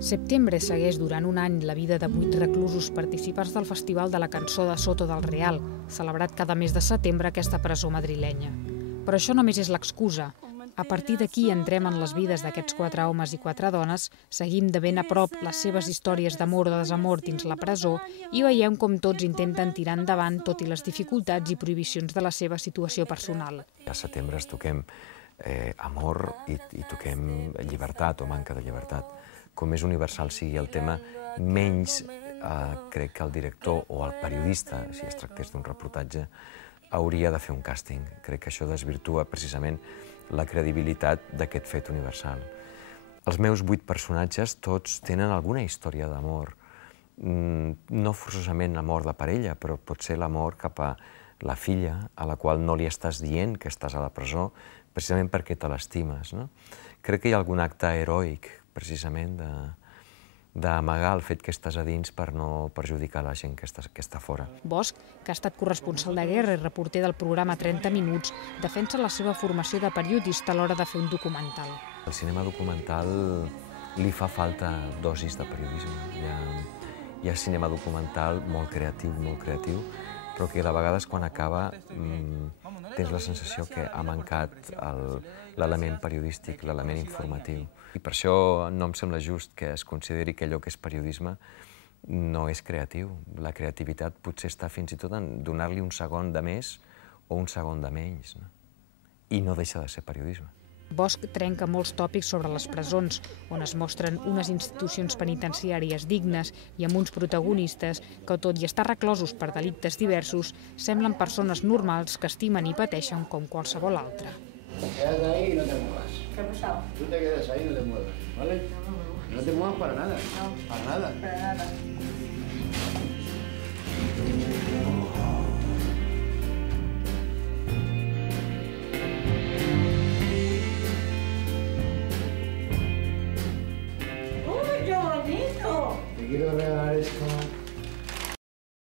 Setembre segueix durant un any la vida de 8 reclusos participants del Festival de la Cançó de Soto del Real, celebrat cada mes de setembre a aquesta presó madrilenya. Però això només és l'excusa. A partir d'aquí entrem en les vides d'aquests 4 homes i 4 dones, seguim de ben a prop les seves històries d'amor o de desamor dins la presó i veiem com tots intenten tirar endavant tot i les dificultats i prohibicions de la seva situació personal. A setembre toquem amor i toquem llibertat o manca de llibertat. Com més universal sigui el tema, menys crec que el director o el periodista, si es tractés d'un reportatge, hauria de fer un càsting. Crec que això desvirtua precisament la credibilitat d'aquest fet universal. Els meus 8 personatges tots tenen alguna història d'amor. No forçosament amor de parella, però pot ser l'amor cap a la filla, a la qual no li estàs dient que estàs a la presó, precisament perquè te l'estimes. Crec que hi ha algun acte heroic, precisament, d'amagar el fet que estàs a dins per no perjudicar la gent que està fora. Bosch, que ha estat corresponsal de guerra i reporter del programa 30 Minuts, defensa la seva formació de periodista a l'hora de fer un documental. Al cinema documental li fa falta dosis de periodisme. Hi ha cinema documental molt creatiu, però que de vegades quan acaba tens la sensació que ha mancat l'element periodístic, l'element informatiu. I per això no em sembla just que es consideri que allò que és periodisme no és creatiu. La creativitat potser està fins i tot en donar-li un segon de més o un segon de menys. I no deixa de ser periodisme. Bosch trenca molts tòpics sobre les presons, on es mostren unes institucions penitenciàries dignes i amb uns protagonistes que, tot i estar reclosos per delictes diversos, semblen persones normals que estimen i pateixen com qualsevol altre. Te quedas ahí y no te muevas. ¿Qué ha pasado? Tú te quedas ahí y no te muevas, ¿vale? No te muevas para nada. No. Para nada. Para nada. ¡Uy, qué bonito! Te quiero regalar esto.